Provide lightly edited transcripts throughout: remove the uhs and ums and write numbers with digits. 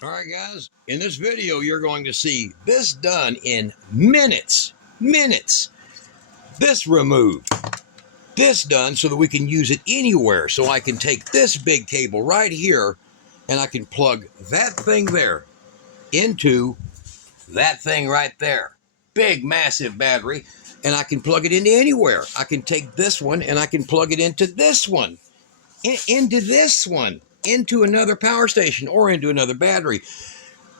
All right, guys, in this video, you're going to see this done in minutes. This removed, this done so that we can use it anywhere. So I can take this big cable right here and I can plug that thing there into that thing right there. Big, massive battery. And I can plug it into anywhere. I can take this one and I can plug it into this one, into this one, into another power station or into another battery.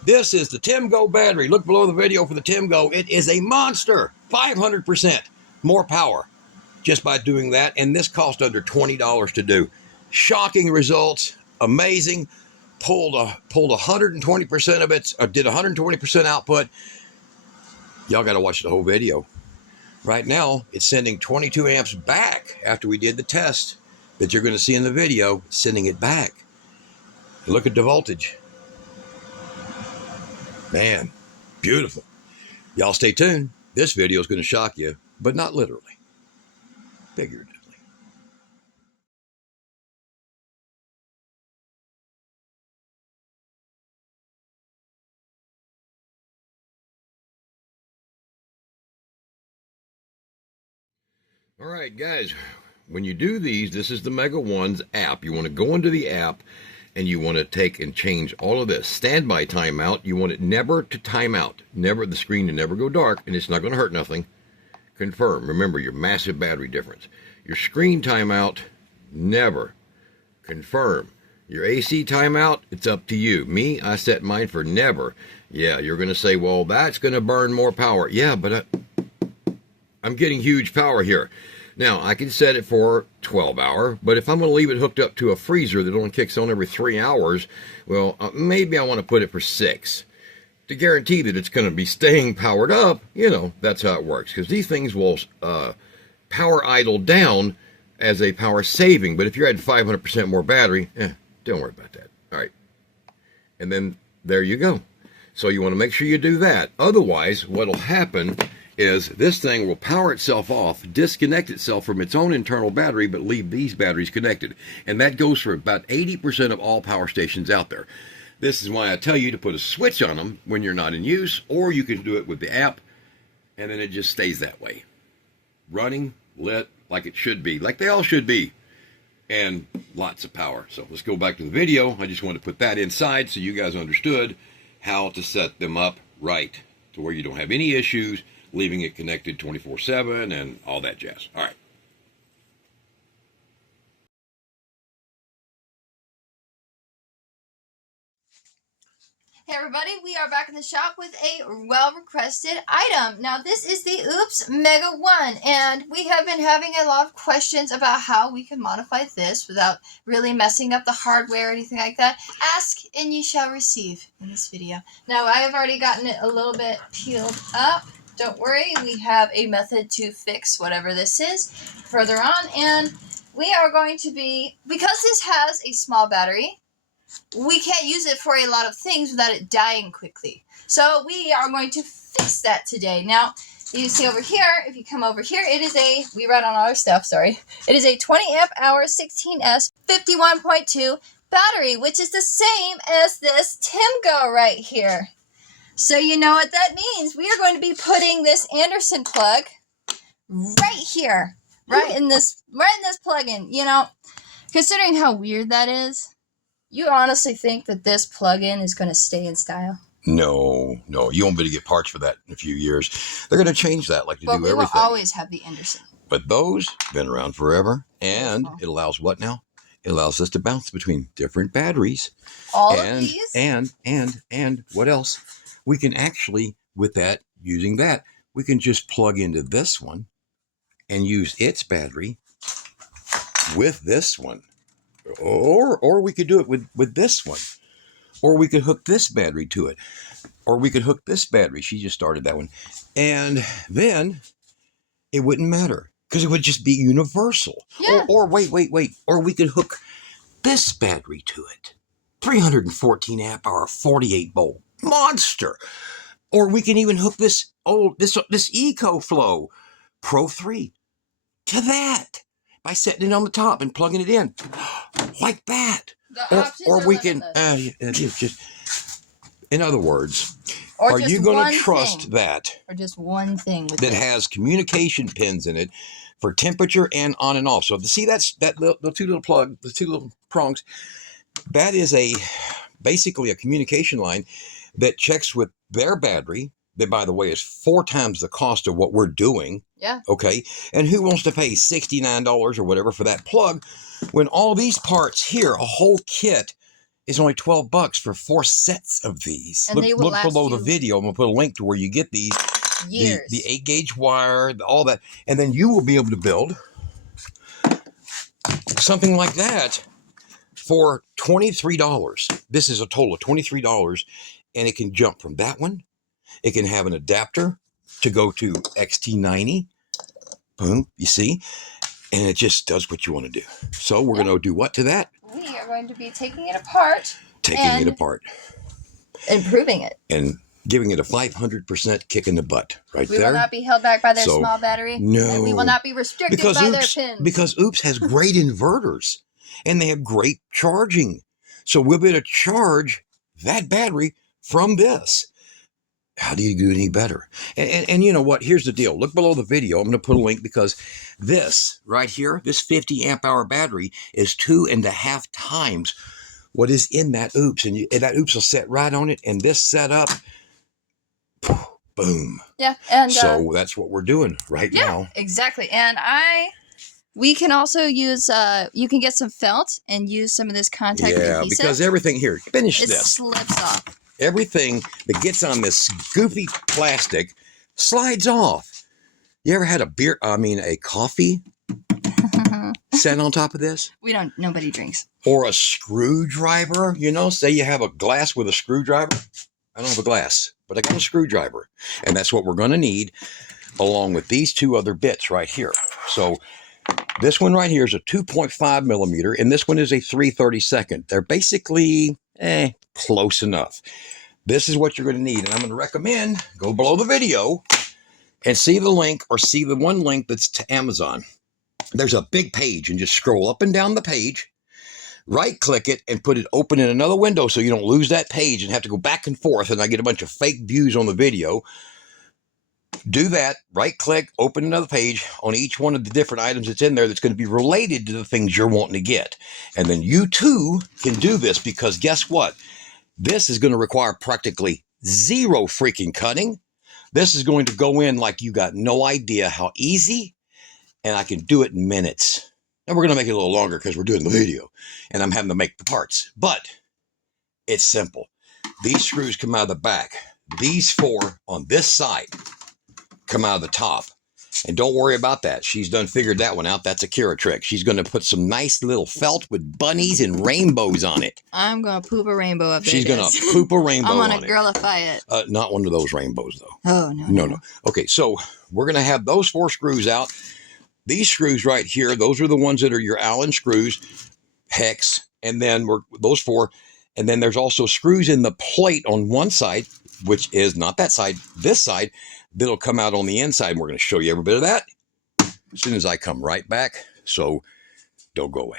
This is the Temgo battery. Look below the video for the Temgo. It is a monster. 500% more power just by doing that. And this cost under $20 to do. Shocking results. Amazing. Pulled 120% of it. Did 120% output. Y'all got to watch the whole video. Right now, it's sending 22 amps back after we did the test that you're going to see in the video, sending it back. Look at the voltage. Man, beautiful. Y'all stay tuned. This video is going to shock you, but not literally, figuratively. All right, guys, when you do these, this is the Mega Ones app. You want to go into the app and you want to take and change all of this. Standby timeout, you want it never to time out. Never, the screen to never go dark, and it's not going to hurt nothing. Confirm. Remember your massive battery difference. Your screen timeout, never. Confirm. Your AC timeout, it's up to you. Me, I set mine for never. Yeah, you're going to say, well, that's going to burn more power. Yeah, but I'm getting huge power here. Now, I can set it for 12-hour, but if I'm going to leave it hooked up to a freezer that only kicks on every 3 hours, well, maybe I want to put it for 6. To guarantee that it's going to be staying powered up, you know, that's how it works. Because these things will power idle down as a power saving. But if you're at 500% more battery, don't worry about that. All right. And then there you go. So you want to make sure you do that. Otherwise, what will happen is this thing will power itself off, disconnect itself from its own internal battery, but leave these batteries connected. And that goes for about 80% of all power stations out there. This is why I tell you to put a switch on them when you're not in use, or you can do it with the app, and then it just stays that way. Running, lit, like it should be, like they all should be, and lots of power. So let's go back to the video. I just wanted to put that inside so you guys understood how to set them up right to where you don't have any issues leaving it connected 24/7 and all that jazz. All right. Hey everybody, we are back in the shop with a well-requested item. Now this is the OUPES Mega 1, and we have been having a lot of questions about how we can modify this without really messing up the hardware or anything like that. Ask and you shall receive in this video. Now I have already gotten it a little bit peeled up. Don't worry, we have a method to fix whatever this is further on, and we are going to be, because this has a small battery, we can't use it for a lot of things without it dying quickly. So we are going to fix that today. Now, you see over here, if you come over here, it is a, we read on our stuff, sorry. It is a 20 amp hour 16S 51.2 battery, which is the same as this Temgo right here. So you know what that means. We are going to be putting this Anderson plug right here, right in this plug-in. You know, considering how weird that is, you honestly think that this plug-in is going to stay in style? No. You won't be able to get parts for that in a few years. They're going to change that like they do everything. But we will always have the Anderson. But those have been around forever, and it allows what now? It allows us to bounce between different batteries. All of these? And what else? We can actually, with that, using that, we can just plug into this one and use its battery with this one. Or we could do it with this one. Or we could hook this battery to it. Or we could hook this battery. She just started that one. And then it wouldn't matter because it would just be universal. Yeah. Or wait. Or we could hook this battery to it. 314 amp hour, 48 volt. Monster. Or we can even hook this EcoFlow Pro 3 to that by setting it on the top and plugging it in like that. The options or are we can limitless. it's just In other words, Or are just you going one to trust thing. that Or just one thing with that it. has communication pins in it for temperature and on and off? So to see the two little plug, the two little prongs, that is basically a communication line that checks with their battery. That, by the way, is 4 times the cost of what we're doing. Yeah. Okay. And who wants to pay $69 or whatever for that plug when all these parts here, a whole kit, is only $12 for 4 sets of these. And they will look last below you the video. I'm going to put a link to where you get these. years. The 8-gauge wire, all that. And then you will be able to build something like that for $23. This is a total of $23. And it can jump from that one. It can have an adapter to go to XT90. Boom, you see? And it just does what you want to do. So we're going to do what to that? We are going to be taking it apart. Taking it apart. Improving it. And giving it a 500% kick in the butt right there. We will not be held back by their small battery. No. And we will not be restricted by their pins. Because OUPES has great inverters. And they have great charging. So we'll be able to charge that battery from this. How do you do any better? And you know what? Here's the deal. Look below the video. I'm going to put a link because this right here, this 50 amp hour battery is 2.5 times what is in that OUPES. And that OUPES will set right on it. And this setup, boom. Yeah. And so that's what we're doing right now. Exactly. And we can also use, you can get some felt and use some of this contact adhesive. Yeah, because everything here, finish it this. Slips off. Everything that gets on this goofy plastic slides off. You ever had a coffee set on top of this? Nobody drinks. Or a screwdriver, say you have a glass with a screwdriver. I don't have a glass, but I got a screwdriver. And that's what we're going to need along with these 2 other bits right here. So this one right here is a 2.5 millimeter, and this one is a 3/32. They're basically close enough. This is what you're going to need, and I'm going to recommend go below the video and see the link or see the one link that's to Amazon. There's a big page, and just scroll up and down the page, right-click it, and put it open in another window so you don't lose that page and have to go back and forth, and I get a bunch of fake views on the video. Do that, right-click, open another page on each one of the different items that's in there that's going to be related to the things you're wanting to get. And then you too can do this because guess what? This is going to require practically 0 freaking cutting. This is going to go in like you got no idea how easy, and I can do it in minutes. And we're going to make it a little longer because we're doing the video, and I'm having to make the parts. But it's simple. These screws come out of the back. These 4 on this side come out of the top. And don't worry about that. She's done figured that one out. That's a Kira trick. She's going to put some nice little felt with bunnies and rainbows on it. I'm going to poop a rainbow up there. She's going to poop a rainbow on it. I'm going to girlify it. Not one of those rainbows, though. Oh, no. No. Okay, so we're going to have those 4 screws out. These screws right here, those are the ones that are your Allen screws, hex, and then those 4. And then there's also screws in the plate on one side, which is not that side, this side, that'll come out on the inside. And we're going to show you every bit of that as soon as I come right back. So don't go away.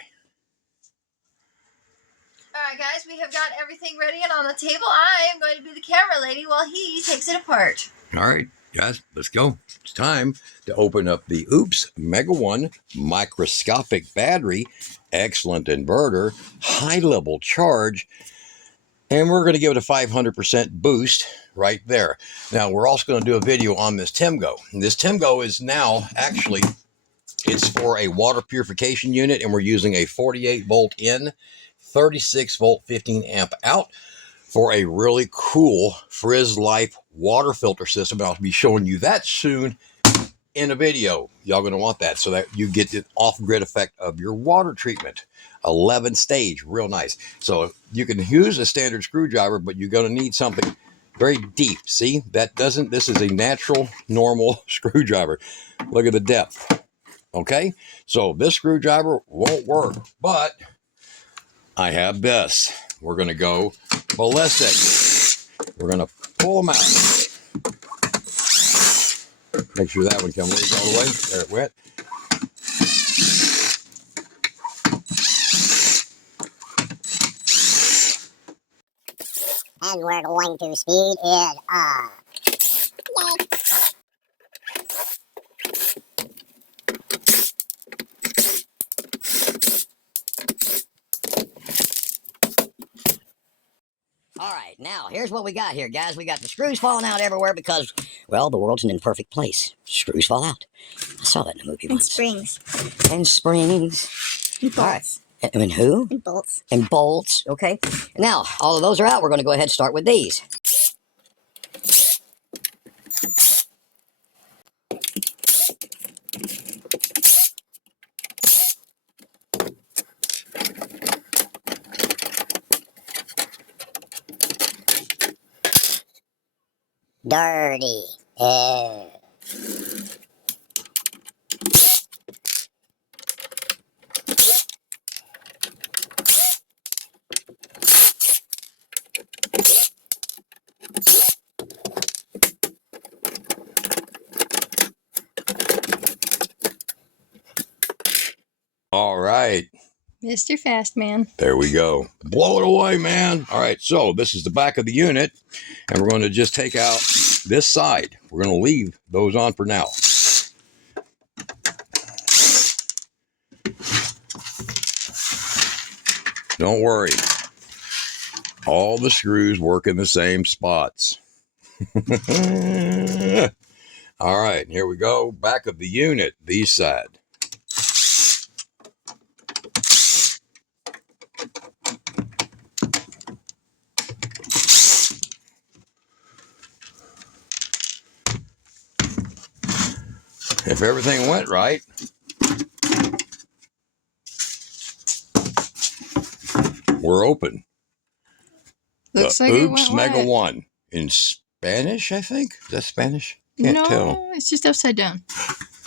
All right, guys, we have got everything ready and on the table. I am going to be the camera lady while he takes it apart. All right, guys, let's go. It's time to open up the OUPES Mega 1 microscopic battery, excellent inverter, high-level charge, and we're going to give it a 500% boost right there. Now, we're also going to do a video on this Temgo. And this Temgo is now actually, it's for a water purification unit, and we're using a 48 volt in, 36 volt, 15 amp out for a really cool Frizz Life water filter system. And I'll be showing you that soon in a video. Y'all going to want that so that you get the off-grid effect of your water treatment. 11 stage, real nice. So you can use a standard screwdriver, but you're going to need something very deep. See, this is a natural, normal screwdriver. Look at the depth. Okay, so this screwdriver won't work, but I have this. We're going to go ballistic. We're going to pull them out. Make sure that one comes loose all the way. There it went. And and we're going to speed it up. Yay. All right, now, here's what we got here, guys. We got the screws falling out everywhere because, well, the world's an imperfect place. Screws fall out. I saw that in a movie once. And springs. And springs. And bolts. All right. And who? And bolts. And bolts, okay. Now, all of those are out. We're going to go ahead and start with these. Dirty. All right. Mr. Fastman. There we go. Blow it away, man. All right, so this is the back of the unit, and we're going to just take out this side. We're going to leave those on for now. Don't worry. All the screws work in the same spots. All right, here we go. Back of the unit, these side. If everything went right, we're open. Looks like it went OUPES Mega wet. 1 in Spanish, I think. Is that Spanish? Can't tell. No, it's just upside down.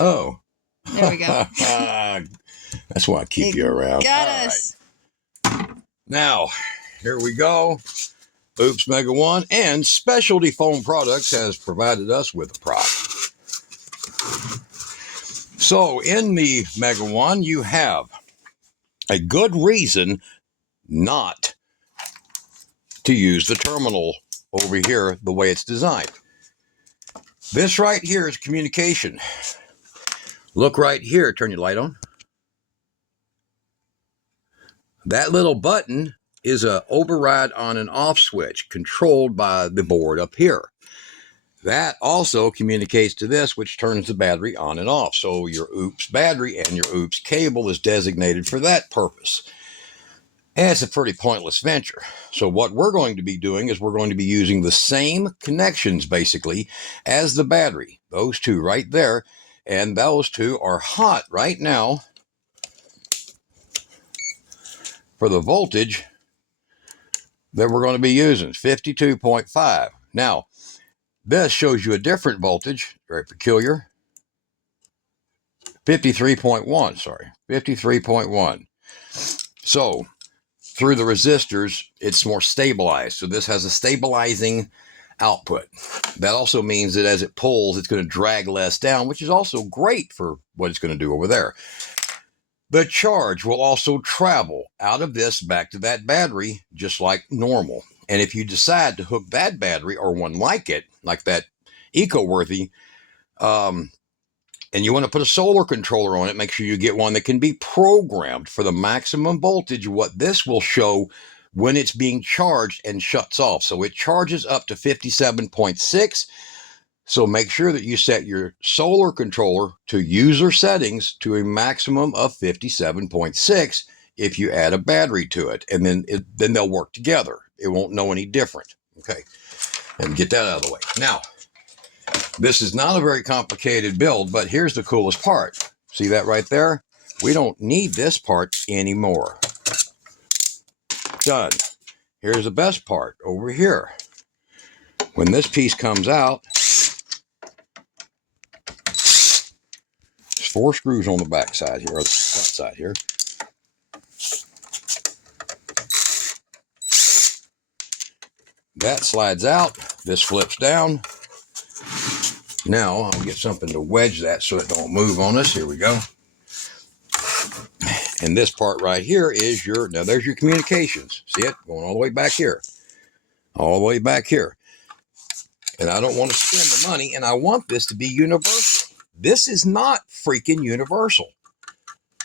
Oh. There we go. That's why I keep you around. Got All us. right. Now, here we go. OUPES Mega 1 and Specialty Foam Products has provided us with a prop. So, in the Mega 1, you have a good reason not to use the terminal over here the way it's designed. This right here is communication. Look right here. Turn your light on. That little button is a override on and off switch controlled by the board up here. That also communicates to this, which turns the battery on and off. So your OUPES battery and your OUPES cable is designated for that purpose. And it's a pretty pointless venture. So what we're going to be doing is we're going to be using the same connections, basically, as the battery. Those two right there. And those two are hot right now for the voltage that we're going to be using, 52.5. Now, this shows you a different voltage, very peculiar. 53.1, sorry, 53.1. So, through the resistors, it's more stabilized. So this has a stabilizing output. That also means that as it pulls, it's going to drag less down, which is also great for what it's going to do over there. The charge will also travel out of this back to that battery, just like normal. And if you decide to hook that battery or one like it, like that eco-worthy, and you want to put a solar controller on it, make sure you get one that can be programmed for the maximum voltage, what this will show when it's being charged and shuts off. So it charges up to 57.6. So make sure that you set your solar controller to user settings to a maximum of 57.6 if you add a battery to it. And then they'll work together. It won't know any different. Okay. And get that out of the way. Now, this is not a very complicated build, but here's the coolest part. See that right there? We don't need this part anymore. Done. Here's the best part over here. When this piece comes out, there's 4 screws on the back side here, or the front side here. That slides out. This flips down. Now, I'll get something to wedge that so it don't move on us. Here we go. And this part right here is your, now there's your communications. See it? Going all the way back here. all the way back here. And I don't want to spend the money, and I want this to be universal. This is not freaking universal.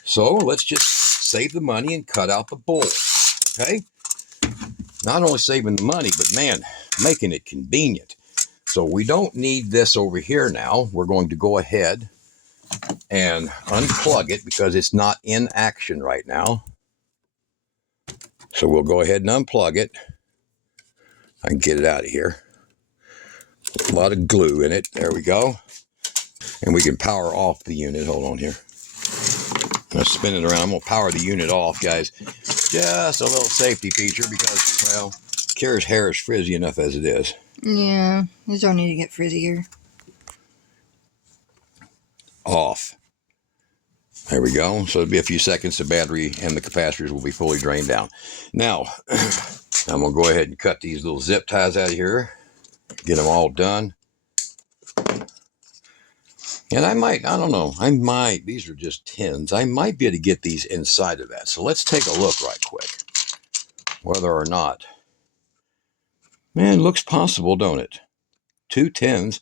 So let's just save the money and cut out the bull, okay? Not only saving the money, but man, making it convenient. So we don't need this over here now. We're going to go ahead and unplug it because it's not in action right now. So we'll go ahead and unplug it. I can get it out of here. A lot of glue in it. There we go. And we can power off the unit. Hold on here. I'm going to spin it around. I'm going to power the unit off, guys. Just a little safety feature because, well, Kira's hair is frizzy enough as it is. Yeah, you don't need to get frizzier. Off. There we go. So it'll be a few seconds. The battery and the capacitors will be fully drained down. Now, I'm going to go ahead and cut these little zip ties out of here. Get them all done. And I don't know, these are just tins. I might be able to get these inside of that. So let's take a look right quick. Whether or not. Man, looks possible, don't it? 2 tins.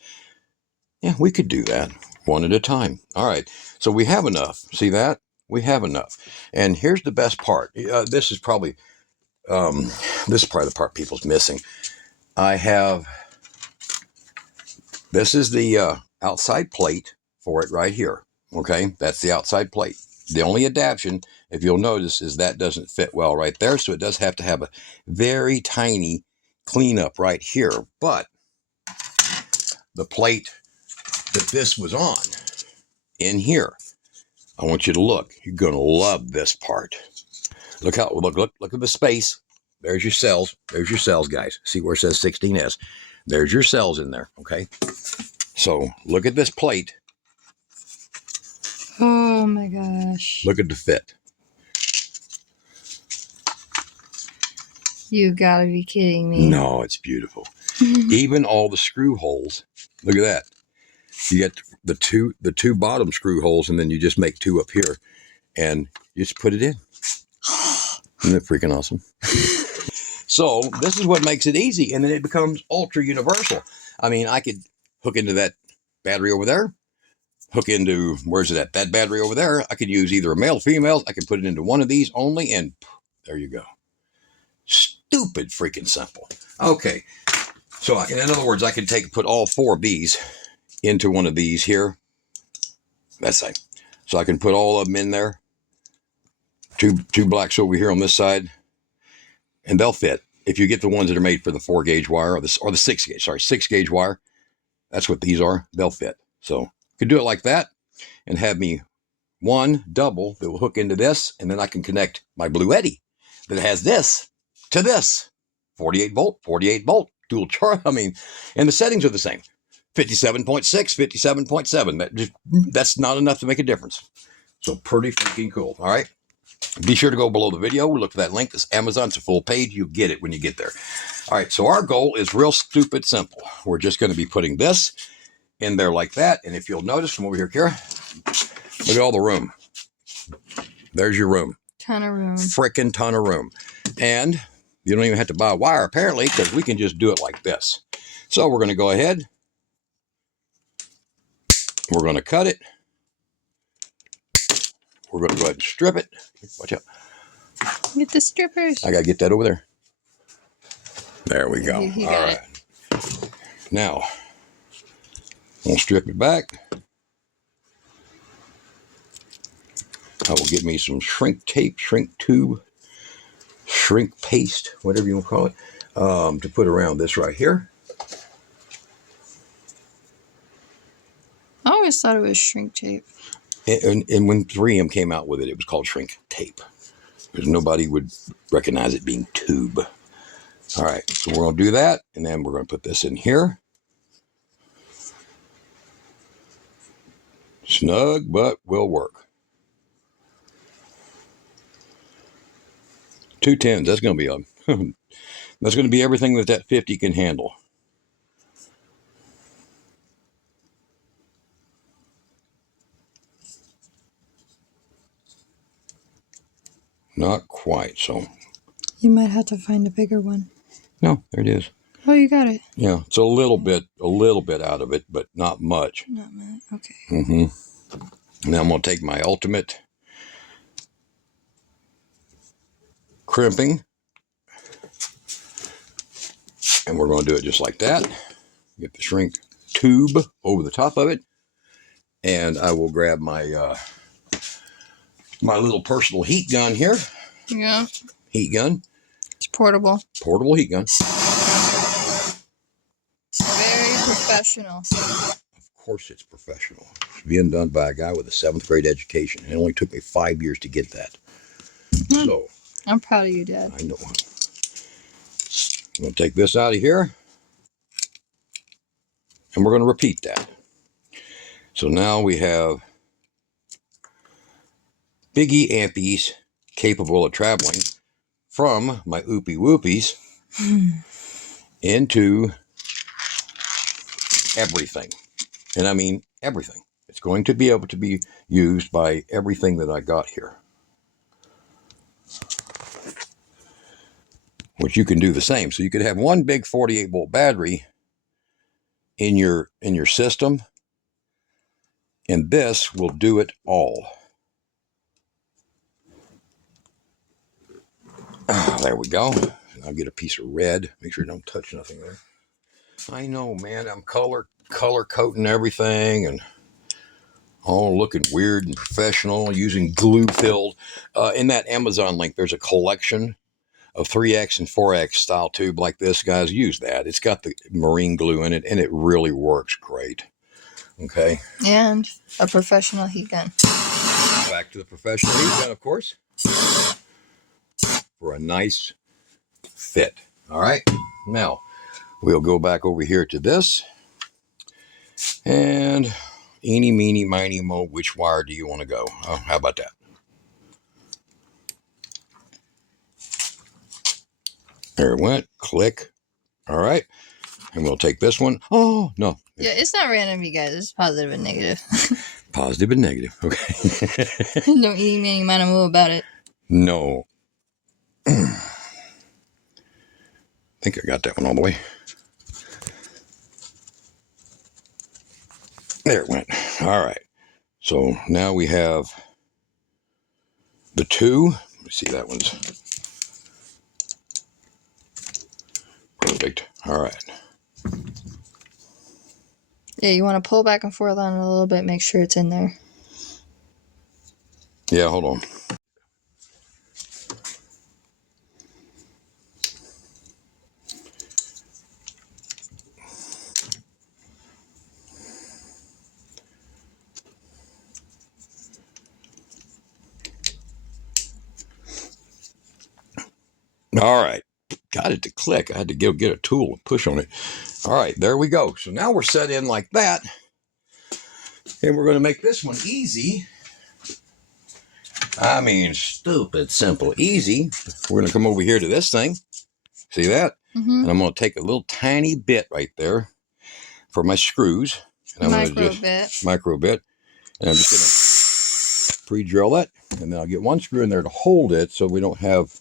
Yeah, we could do that. One at a time. All right. So we have enough. See that? We have enough. And here's the best part. This is probably, this is probably the part people's missing. This is the outside plate for it right here. Okay, that's the outside plate. The only adaptation, if you'll notice, is that doesn't fit well right there. So it does have to have a very tiny cleanup right here. But the plate that this was on in here, I want you to look. You're going to love this part. Look at the space. There's your cells. There's your cells, guys. See where it says 16S. There's your cells in there. Okay. So look at this plate. Oh my gosh. Look at the fit. You gotta be kidding me. No, it's beautiful. Even all the screw holes. Look at that. You get the two bottom screw holes, and then you just make 2 up here, and you just put it in. Isn't that freaking awesome? So this is what makes it easy, and then it becomes ultra universal. I mean, I could hook into that battery over there. Hook into, where's it at? That battery over there. I could use either a male or female. I could put it into one of these only, and there you go. Stupid freaking simple. Okay. So in other words, I could put all 4 Bs into one of these here. That's it. So I can put all of them in there. Two blacks over here on this side, and they'll fit. If you get the ones that are made for the 4-gauge wire or the 6-gauge, 6-gauge wire, that's what these are. They'll fit. So could do it like that and have me one double that will hook into this, and then I can connect my Blue Eddy that has this to this 48 volt dual charge. I mean, and the settings are the same. 57.6, 57.7. That's not enough to make a difference. So pretty freaking cool. All right. Be sure to go below the video. Look for that link. This Amazon's a full page. You get it when you get there. All right. So our goal is real stupid simple. We're just going to be putting this in there like that. And if you'll notice from over here, Kira, look at all the room. There's your room. Ton of room. Frickin' ton of room. And you don't even have to buy a wire, apparently, because we can just do it like this. So we're going to go ahead. We're going to cut it. We're going to go ahead and strip it. Watch out. Get the strippers. I got to get that over there. There we go. You All right. Now, we'll strip it back. I will get me some shrink tape, shrink tube, shrink paste, whatever you want to call it, to put around this right here. I always thought it was shrink tape. And when 3M came out with it, it was called shrink tape. Because nobody would recognize it being tube. All right, so we're going to do that, and then we're going to put this in here. Snug, but will work. 2 tens. That's going to be that's going to be everything that 50 can handle. Not quite. So you might have to find a bigger one. No, there it is. Oh, you got it. Yeah, it's a little bit out of it, but not much. Not much. Okay. Now I'm going to take my ultimate crimping, and we're going to do it just like that. Get the shrink tube over the top of it, and I will grab my my little personal heat gun here. Yeah. Heat gun. It's portable. Portable heat gun. Very professional. Of course it's professional. It's being done by a guy with a 7th grade education. It only took me 5 years to get that. So. I'm proud of you, Dad. I know. I'm going to take this out of here. And we're going to repeat that. So now we have Biggie ampies capable of traveling from my OUPES into everything. And I mean everything. It's going to be able to be used by everything that I got here. Which you can do the same. So you could have one big 48-volt battery in your system, and this will do it all. Oh, there we go. I'll get a piece of red. Make sure I don't touch nothing there. I know, man. I'm color coding everything and all looking weird and professional using glue filled. In that Amazon link, there's a collection of 3X and 4X style tube like this. Guys, use that. It's got the marine glue in it, and it really works great. Okay. And a professional heat gun. Back to the professional heat gun, of course, for a nice fit. All right. Now, we'll go back over here to this. And eeny, meeny, miny, mo, which wire do you want to go? Oh, how about that? There it went. Click. All right. And we'll take this one. Oh, no. Yeah, it's not random, you guys. It's positive and negative. Positive and negative. Okay. Don't eat any amount of about it. No. I think I got that one all the way. There it went. All right. So now we have the 2. Let me see, that one's perfect. All right. Yeah, you want to pull back and forth on it a little bit, make sure it's in there. Yeah, hold on. All right. Got it to click. I had to go get a tool and push on it. All right, there we go. So now we're set in like that. And we're going to make this one easy. I mean, stupid, simple, easy. We're going to come over here to this thing. See that? Mm-hmm. And I'm going to take a little tiny bit right there for my screws. And I'm micro bit. And I'm just going to pre-drill it. And then I'll get one screw in there to hold it so we don't have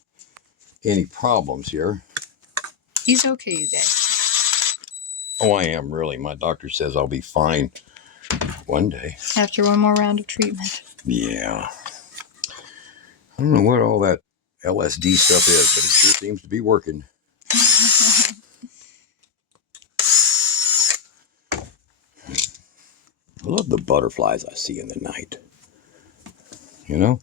any problems here. He's okay, you guys. Oh, I am, really. My doctor says I'll be fine one day. After one more round of treatment. Yeah. I don't know what all that LSD stuff is, but it sure seems to be working. I love the butterflies I see in the night. You know?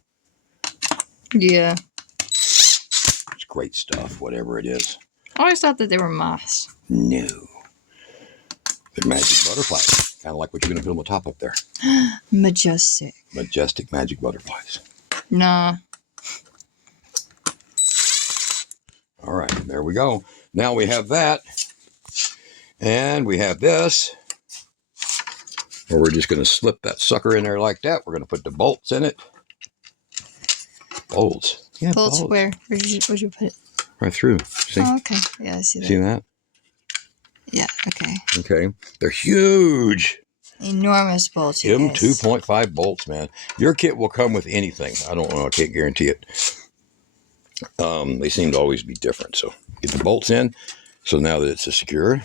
Yeah. It's great stuff, whatever it is. I always thought that they were moths. No. They're magic butterflies. Kind of like what you're going to put on the top up there. Majestic. Majestic magic butterflies. Nah. All right, there we go. Now we have that. And we have this. And we're just going to slip that sucker in there like that. We're going to put the bolts in it. Bolts. Yeah, bolts where? Where'd you put it? Right through. See? Oh, okay. Yeah, I see that. See that? Yeah, okay. Okay. They're huge. Enormous bolts. Give them 2.5 bolts, man. Your kit will come with anything. I don't know. I can't guarantee it. They seem to always be different. So get the bolts in. So now that it's secured,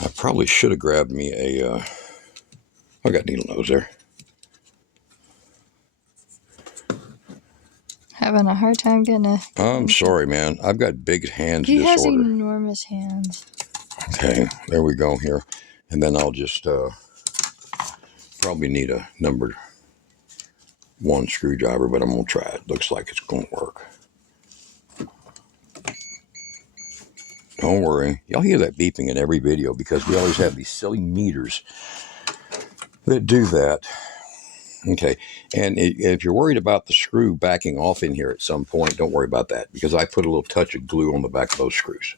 I probably should have grabbed me a, I got needle nose there. Having a hard time getting a... I'm sorry, man. I've got big hands He disorder. has enormous hands. Okay, there we go here. And then I'll just probably need a number 1 screwdriver, but I'm going to try it. Looks like it's going to work. Don't worry. Y'all hear that beeping in every video because we always have these silly meters that do that. Okay, and if you're worried about the screw backing off in here at some point, don't worry about that because I put a little touch of glue on the back of those screws.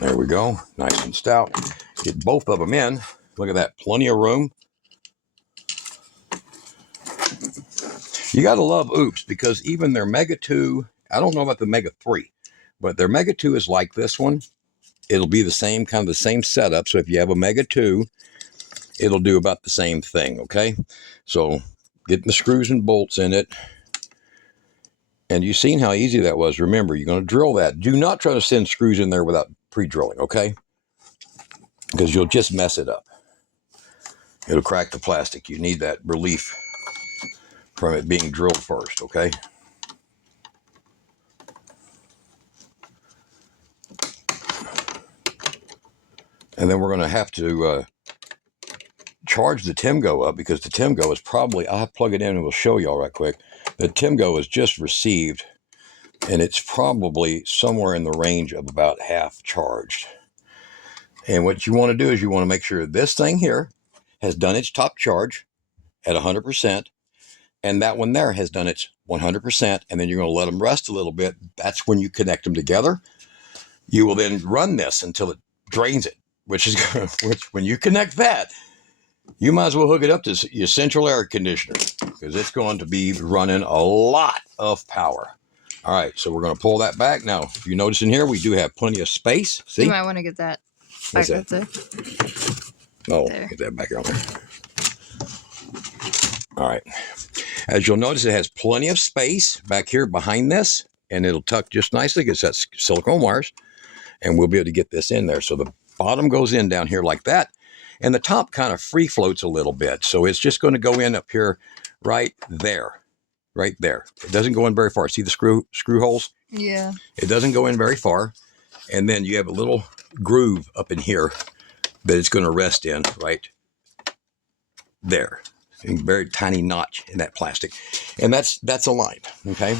There we go, nice and stout. Get both of them in. Look at that, plenty of room. You gotta love OUPES because even their Mega 2, I don't know about the Mega 3, but their Mega 2 is like this one. It'll be the same, kind of the same setup. So if you have a Mega 2, it'll do about the same thing, okay? So getting the screws and bolts in it. And you've seen how easy that was. Remember, you're going to drill that. Do not try to send screws in there without pre-drilling, okay? Because you'll just mess it up. It'll crack the plastic. You need that relief from it being drilled first, okay? And then we're going to have to charge the Temgo up because the Temgo is probably, I'll have to plug it in and we'll show y'all right quick. The Temgo is just received and it's probably somewhere in the range of about half charged. And what you want to do is you want to make sure this thing here has done its top charge at 100%. And that one there has done its 100%. And then you're going to let them rest a little bit. That's when you connect them together. You will then run this until it drains it. Which when you connect that, you might as well hook it up to your central air conditioner because it's going to be running a lot of power. All right, so we're going to pull that back. Now, if you notice in here, we do have plenty of space. See? You might want to get that back up there. Oh, there. Get that back on there. All right. As you'll notice, it has plenty of space back here behind this, and it'll tuck just nicely because that's silicone wires, and we'll be able to get this in there. So the bottom goes in down here like that, and the top kind of free floats a little bit. So it's just going to go in up here right there. Right there. It doesn't go in very far. See the screw holes? Yeah. It doesn't go in very far. And then you have a little groove up in here that it's going to rest in right there. A very tiny notch in that plastic. And that's aligned, okay?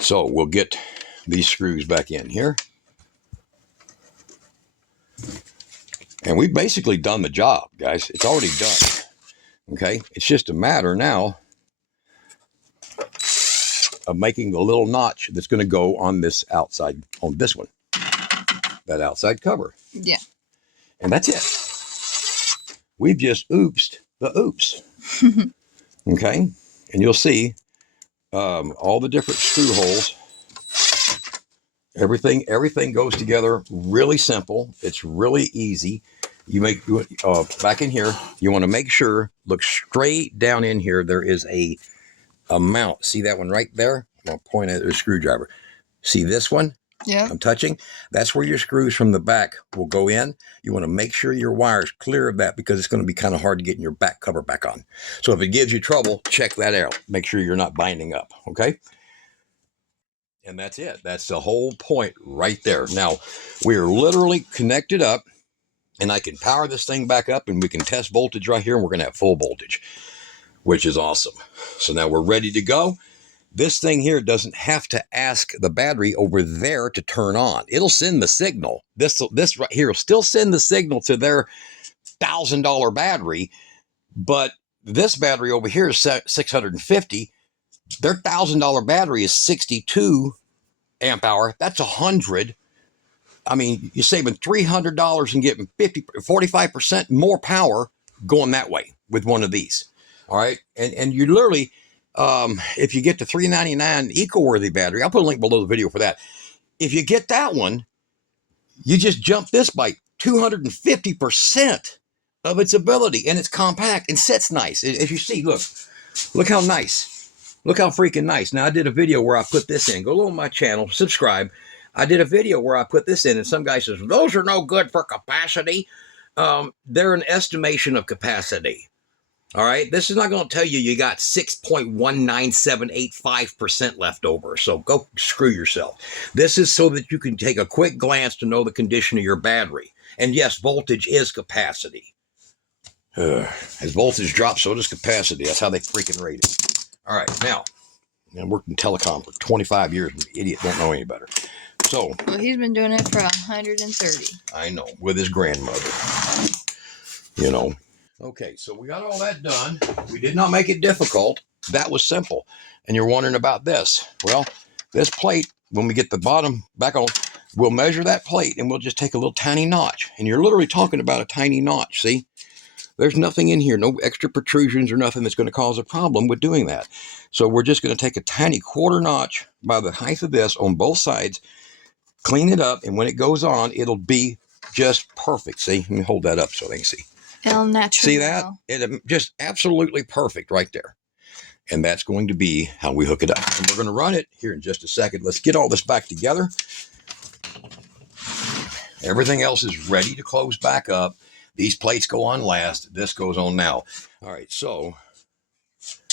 So we'll get these screws back in here. And we've basically done the job, guys. It's already done, okay? It's just a matter now of making the little notch that's going to go on this outside, on this one, that outside cover. Yeah. And that's it. We've just oopsed the OUPES. Okay? And you'll see all the different screw holes. Everything goes together really simple. It's really easy. You make, back in here, you want to make sure, look straight down in here, there is a mount. See that one right there? I'll point at a screwdriver. See this one? Yeah. I'm touching. That's where your screws from the back will go in. You want to make sure your wire's clear of that because it's going to be kind of hard to get your back cover back on. So if it gives you trouble, check that out. Make sure you're not binding up, okay? And that's it. That's the whole point right there. Now, we are literally connected up, and I can power this thing back up, and we can test voltage right here, and we're going to have full voltage, which is awesome. So now we're ready to go. This thing here doesn't have to ask the battery over there to turn on. It'll send the signal. This right here will still send the signal to their $1,000 battery, but this battery over here is 650. Their $1,000 battery is 62 amp hour. That's 100. I mean, you're saving $300 and getting 45% more power going that way with one of these. All right. And you literally, if you get the $399 eco-worthy battery, I'll put a link below the video for that. If you get that one, you just jump this by 250% of its ability, and it's compact and sits nice. As you see, look how nice. Look how freaking nice. Now, I did a video where I put this in. Go on my channel, subscribe. I did a video where I put this in, and some guy says, those are no good for capacity. They're an estimation of capacity. All right, this is not going to tell you you got 6.19785% left over, so go screw yourself. This is so that you can take a quick glance to know the condition of your battery. And yes, voltage is capacity. As voltage drops, so does capacity. That's how they freaking rate it. All right, now, I worked in telecom for 25 years. Idiot don't know any better. So, well, he's been doing it for 130. I know, with his grandmother. You know. Okay, so we got all that done. We did not make it difficult. That was simple. And you're wondering about this. Well, this plate, when we get the bottom back on, we'll measure that plate and we'll just take a little tiny notch. And you're literally talking about a tiny notch, see? There's nothing in here, no extra protrusions or nothing that's going to cause a problem with doing that. So we're just going to take a tiny quarter notch by the height of this on both sides, clean it up, and when it goes on, it'll be just perfect. See? Let me hold that up so they can see. El natural. See that? It just absolutely perfect right there. And that's going to be how we hook it up. And we're going to run it here in just a second. Let's get all this back together. Everything else is ready to close back up. These plates go on last. This goes on now. All right, so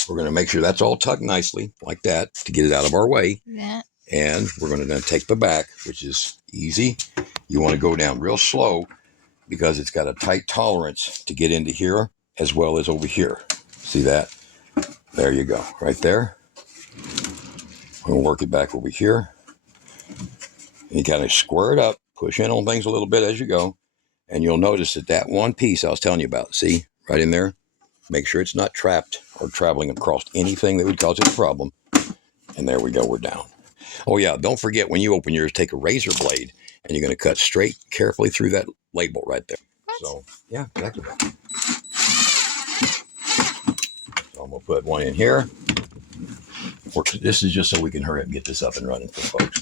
we're going to make sure that's all tucked nicely like that to get it out of our way. Yeah. And we're going to then take the back, which is easy. You want to go down real slow, because it's got a tight tolerance to get into here as well as over here. See that? There you go, right there. We'll work it back over here. You kind of square it up, push in on things a little bit as you go, and you'll notice that that one piece I was telling you about, see, right in there? Make sure it's not trapped or traveling across anything that would cause it a problem. And there we go, we're down. Oh yeah, don't forget when you open yours, take a razor blade, and you're going to cut straight, carefully through that label right there. What? So, yeah, exactly. So I'm going to put one in here. This is just so we can hurry up and get this up and running for folks.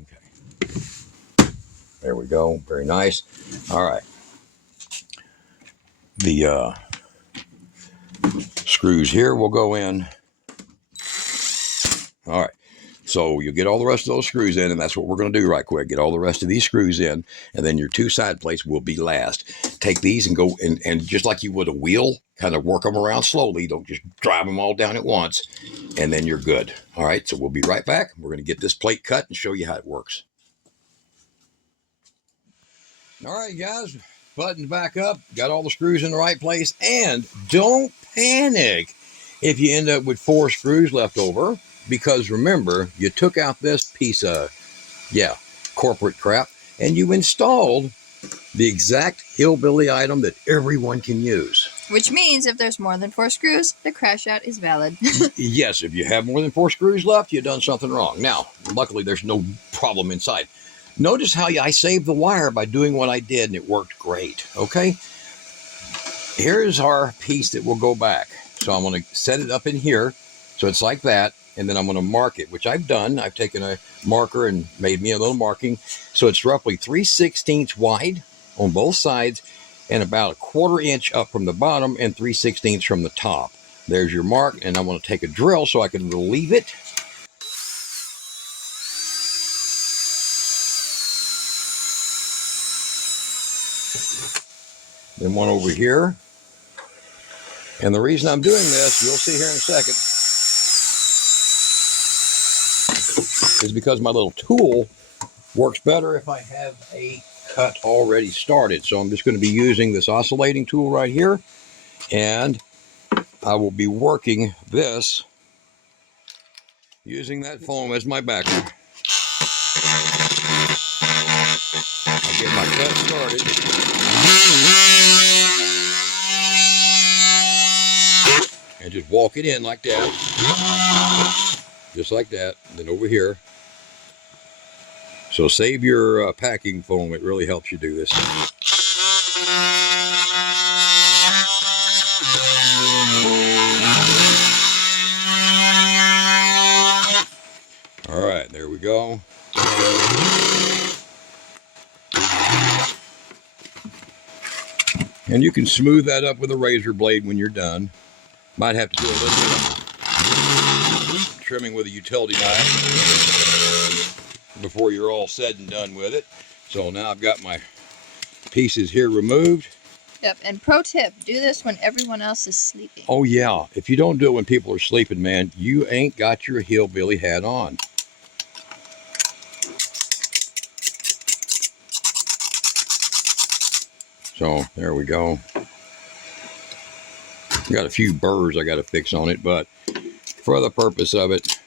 Okay. There we go. Very nice. All right. The screws here will go in. All right. So you get all the rest of those screws in, and that's what we're going to do right quick. Get all the rest of these screws in, and then your two side plates will be last. Take these and go, and just like you would a wheel, kind of work them around slowly. Don't just drive them all down at once, and then you're good. All right, so we'll be right back. We're going to get this plate cut and show you how it works. All right, guys, buttons back up. Got all the screws in the right place, and don't panic if you end up with 4 screws left over. Because remember, you took out this piece of, corporate crap, and you installed the exact hillbilly item that everyone can use. Which means if there's more than 4 screws, the crash out is valid. Yes, if you have more than 4 screws left, you've done something wrong. Now, luckily, there's no problem inside. Notice how I saved the wire by doing what I did, and it worked great, okay? Here's our piece that will go back. So I'm going to set it up in here, so it's like that. And then I'm going to mark it, which I've done. I've taken a marker and made me a little marking. So it's roughly 3/16 wide on both sides and about 1/4 inch up from the bottom and 3/16 from the top. There's your mark. And I want to take a drill so I can relieve it. Then one over here. And the reason I'm doing this, you'll see here in a second, is because my little tool works better if I have a cut already started. So I'm just going to be using this oscillating tool right here, and I will be working this using that foam as my backer. I'll get my cut started. And just walk it in like that. Just like that. And then over here. So save your packing foam. It really helps you do this. All right, there we go. And you can smooth that up with a razor blade when you're done. Might have to do a little bit of trimming with a utility knife before you're all said and done with it. So now I've got my pieces here removed. Yep, and pro tip, do this when everyone else is sleeping. Oh yeah, if you don't do it when people are sleeping, man, you ain't got your hillbilly hat on. So there we go. Got a few burrs I got to fix on it, but for the purpose of it,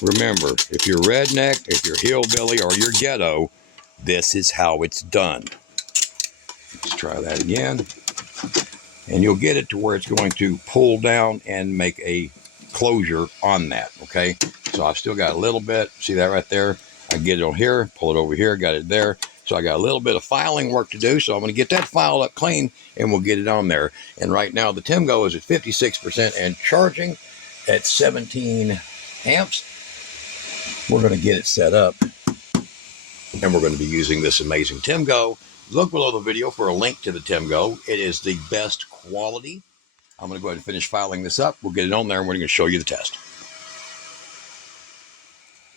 remember, if you're redneck, if you're hillbilly, or you're ghetto, this is how it's done. Let's try that again. And you'll get it to where it's going to pull down and make a closure on that, okay? So I've still got a little bit. See that right there? I get it on here, pull it over here, got it there. So I got a little bit of filing work to do. So I'm going to get that filed up clean and we'll get it on there. And right now the Temgo is at 56% and charging at 17 amps. We're going to get it set up and we're going to be using this amazing Temgo. Look below the video for a link to the Temgo. It is the best quality. I'm going to go ahead and finish filing this up. We'll get it on there and we're going to show you the test.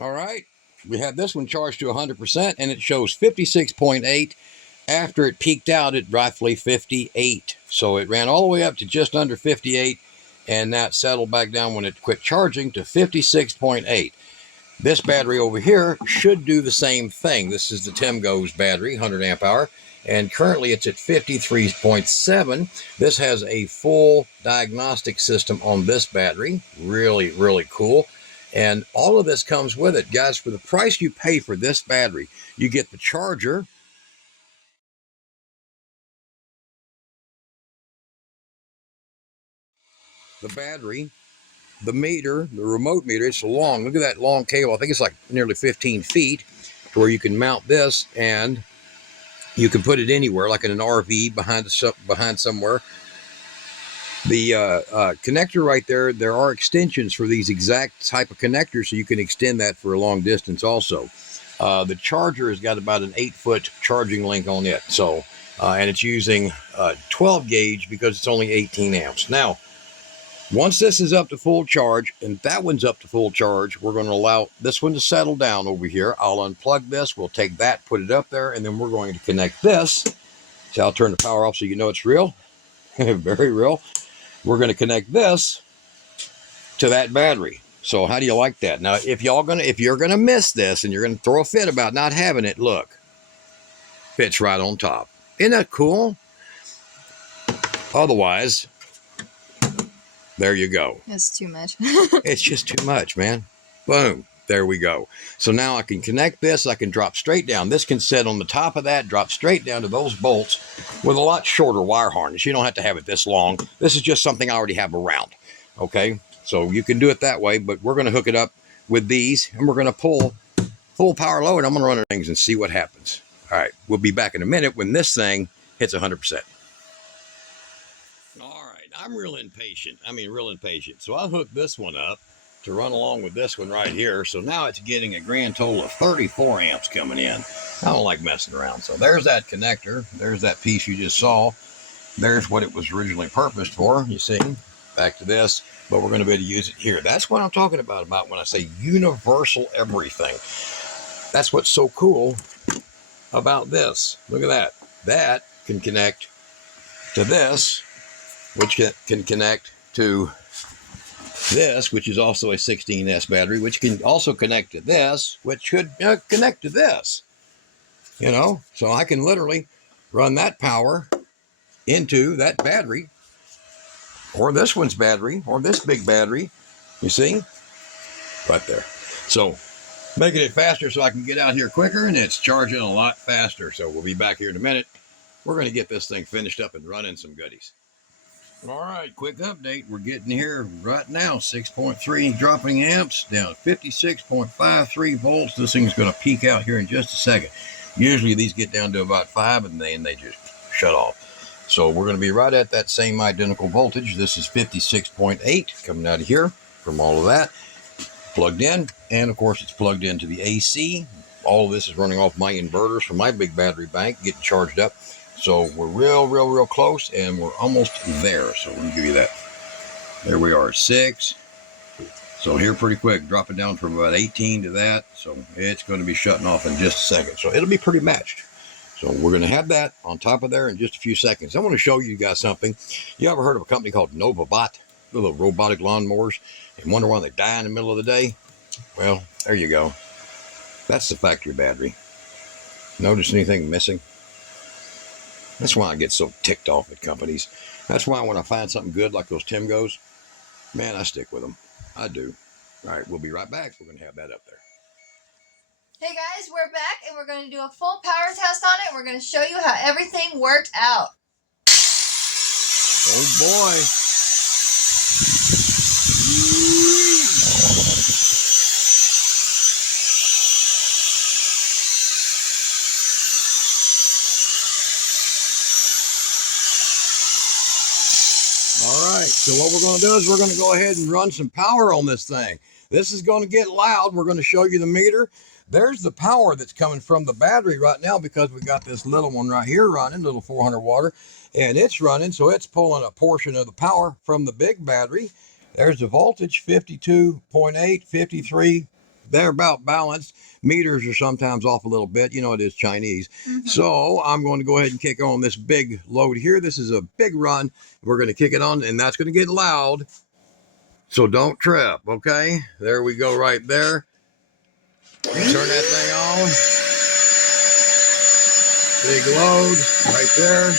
All right. We have this one charged to 100% and it shows 56.8 after it peaked out at roughly 58. So it ran all the way up to just under 58 and that settled back down when it quit charging to 56.8. This battery over here should do the same thing. This is the Temgo's battery, 100 amp hour, and currently it's at 53.7. This has a full diagnostic system on this battery. Really, really cool. And all of this comes with it. Guys, for the price you pay for this battery, you get the charger, the battery, the meter, the remote meter. It's long. Look at that long cable. I think it's like nearly 15 feet to where you can mount this and you can put it anywhere, like in an RV behind somewhere. The connector right there, there are extensions for these exact type of connectors, so you can extend that for a long distance also. The charger has got about an 8-foot charging link on it. So, and it's using 12 gauge because it's only 18 amps. Now, once this is up to full charge and that one's up to full charge, we're going to allow this one to settle down over here. I'll unplug this. We'll take that, put it up there, and then we're going to connect this. So I'll turn the power off so you know it's real. Very real. We're going to connect this to that battery. So how do you like that? Now, if you're going to miss this and you're going to throw a fit about not having it, look, fits right on top. Isn't that cool? Otherwise, there you go. It's too much. It's just too much, man. Boom. There we go. So now I can connect this. I can drop straight down. This can sit on the top of that, drop straight down to those bolts with a lot shorter wire harness. You don't have to have it this long. This is just something I already have around. Okay. So you can do it that way, but we're going to hook it up with these and we're going to pull full power load. I'm going to run things and see what happens. All right. We'll be back in a minute when this thing hits 100%. All right. I'm real impatient. Real impatient. So I'll hook this one up to run along with this one right here. So now it's getting a grand total of 34 amps coming in. I don't like messing around. So there's that connector. There's that piece you just saw. There's what it was originally purposed for. You see, back to this, but we're going to be able to use it here. That's what I'm talking about when I say universal everything. That's what's so cool about this. Look at that. That can connect to this, which can connect to this, which is also a 16S battery, which can also connect to this, which should connect to this, so I can literally run that power into that battery or this one's battery or this big battery, you see, right there. So making it faster so I can get out here quicker and it's charging a lot faster. So we'll be back here in a minute. We're going to get this thing finished up and running some goodies. All right, quick update. We're getting here right now, 6.3 dropping amps, down 56.53 volts. This thing's going to peak out here in just a second. Usually these get down to about 5 and then they just shut off. So we're going to be right at that same identical voltage. This is 56.8 coming out of here from all of that. Plugged in, and of course it's plugged into the AC. All of this is running off my inverters from my big battery bank, getting charged up. So we're real close, and we're almost there. So let me give you that. There we are, 6. So here pretty quick, drop it down from about 18 to that. So it's going to be shutting off in just a second. So it'll be pretty matched. So we're going to have that on top of there in just a few seconds. I want to show you guys something. You ever heard of a company called NovaBot? Little robotic lawnmowers, and wonder why they die in the middle of the day? Well, there you go. That's the factory battery. Notice anything missing? That's why I get so ticked off at companies. That's why when I find something good like those Temgos, man, I stick with them. I do. All right, we'll be right back. We're going to have that up there. Hey guys, we're back and we're going to do a full power test on it. We're going to show you how everything worked out. Oh boy. All right, so what we're going to do is we're going to go ahead and run some power on this thing. This is going to get loud. We're going to show you the meter. There's the power that's coming from the battery right now because we got this little one right here running, little 400 water, and it's running, so it's pulling a portion of the power from the big battery. There's the voltage, 52.8, 53. They're about balanced. Meters are sometimes off a little bit. You know, it is Chinese. So I'm going to go ahead and kick on this big load here. This is a big run. We're going to kick it on, and that's going to get loud. So don't trip, okay? There we go right there. Turn that thing on. Big load right there.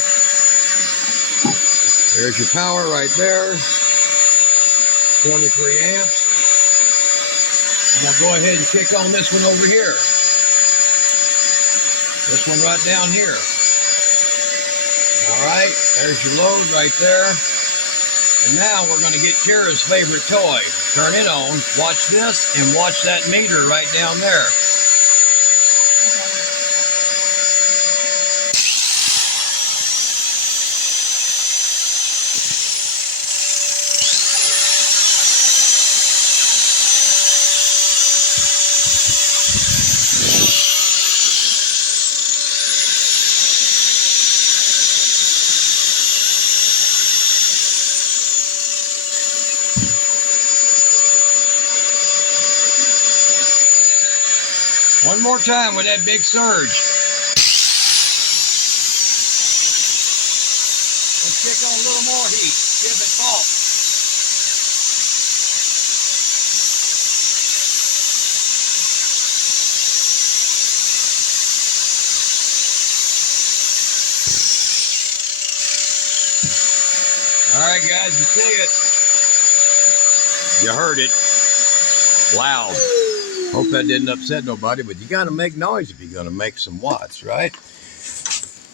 There's your power right there. 23 amps. I'm going to go ahead and kick on this one over here. This one right down here. All right, there's your load right there. And now we're going to get Kira's favorite toy. Turn it on, watch this, and watch that meter right down there. One more time with that big surge. Let's kick on a little more heat. See if it falls. All right, guys, you see it. You heard it. Loud. Hope that didn't upset nobody, but you got to make noise if you're going to make some watts, right?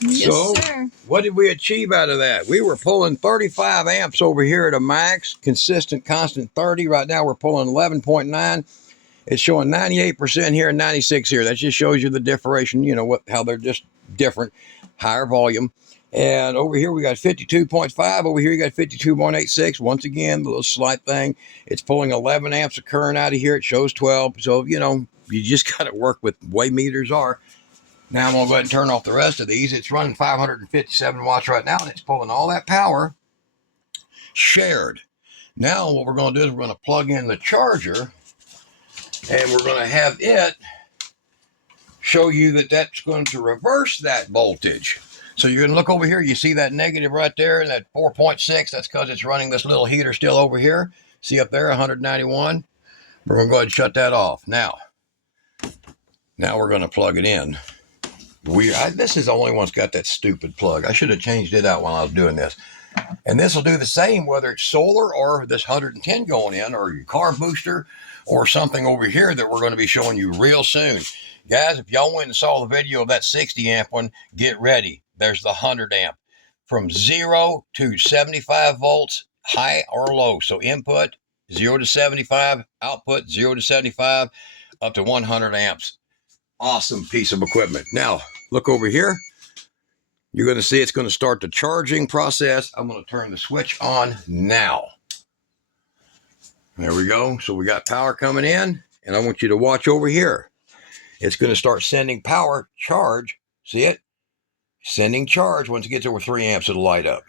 Yes, so, sir. What did we achieve out of that? We were pulling 35 amps over here at a max, consistent, constant 30. Right now, we're pulling 11.9. It's showing 98% here and 96 here. That just shows you the differentiation, you know, how they're just different, higher volume. And over here, we got 52.5. Over here, you got 52.86. Once again, the little slight thing. It's pulling 11 amps of current out of here. It shows 12. So, you know, you just got to work with the way meters are. Now I'm going to go ahead and turn off the rest of these. It's running 557 watts right now, and it's pulling all that power shared. Now what we're going to do is we're going to plug in the charger, and we're going to have it show you that that's going to reverse that voltage. So you're going to look over here. You see that negative right there, and that 4.6. That's because it's running this little heater still over here. See up there, 191. We're going to go ahead and shut that off. Now we're going to plug it in. This is the only one that's got that stupid plug. I should have changed it out while I was doing this. And this will do the same whether it's solar or this 110 going in, or your car booster, or something over here that we're going to be showing you real soon. Guys, if y'all went and saw the video of that 60 amp one, get ready. There's the 100 amp. From 0 to 75 volts, high or low. So input 0 to 75, output 0 to 75, up to 100 amps. Awesome piece of equipment. Now, look over here. You're going to see it's going to start the charging process. I'm going to turn the switch on now. There we go. So we got power coming in, and I want you to watch over here. It's going to start sending power, charge. See it? Sending charge, once it gets over 3 amps, it'll light up.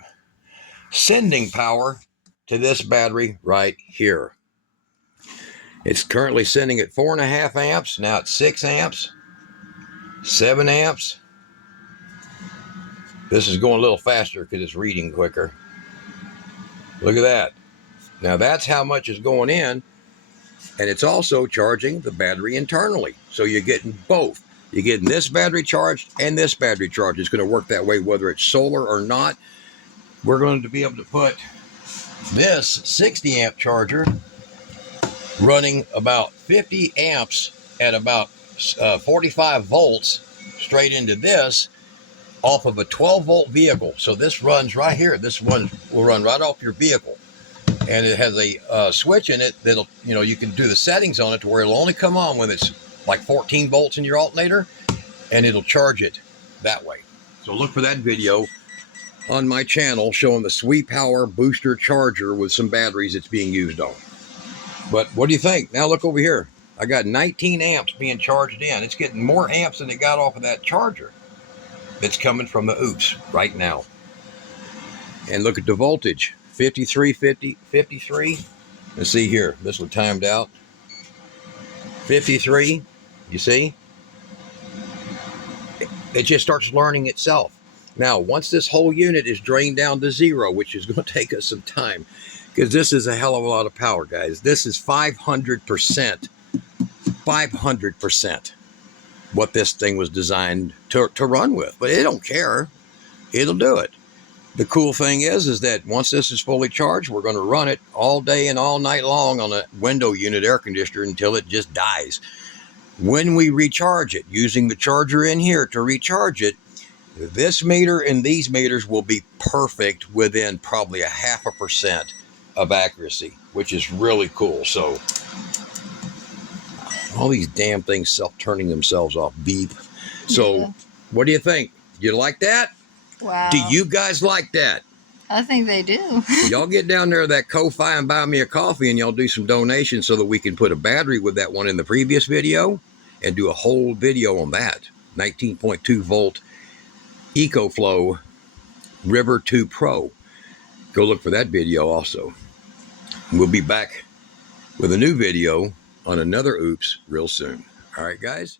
Sending power to this battery right here. It's currently sending at 4.5 amps. Now it's 6 amps, 7 amps. This is going a little faster because it's reading quicker. Look at that. Now that's how much is going in, and it's also charging the battery internally. So you're getting both. You're getting this battery charged and this battery charged. It's going to work that way whether it's solar or not. We're going to be able to put this 60 amp charger running about 50 amps at about 45 volts straight into this off of a 12 volt vehicle. So this runs right here. This one will run right off your vehicle. And it has a switch in it that'll, you can do the settings on it to where it'll only come on when it's like 14 volts in your alternator, and it'll charge it that way. So look for that video on my channel showing the SwePower booster charger with some batteries it's being used on. But what do you think? Now look over here. I got 19 amps being charged in. It's getting more amps than it got off of that charger that's coming from the OUPES right now. And look at the voltage. 53. Let's see here. This one timed out. 53. You see? It just starts learning itself. Now, once this whole unit is drained down to 0, which is going to take us some time, because this is a hell of a lot of power, guys. This is 500%. 500% what this thing was designed to run with. But it don't care. It'll do it. The cool thing is that once this is fully charged, we're going to run it all day and all night long on a window unit air conditioner until it just dies. When we recharge it, using the charger in here to recharge it, this meter and these meters will be perfect within probably 0.5% of accuracy, which is really cool. So all these damn things self-turning themselves off. Beep. So yeah. What do you think? You like that? Wow. Do you guys like that? I think they do. Y'all get down there to that Ko-Fi and buy me a coffee, and y'all do some donations so that we can put a battery with that one in the previous video and do a whole video on that. 19.2 volt EcoFlow River 2 Pro. Go look for that video also. We'll be back with a new video on another OUPES real soon. All right, guys.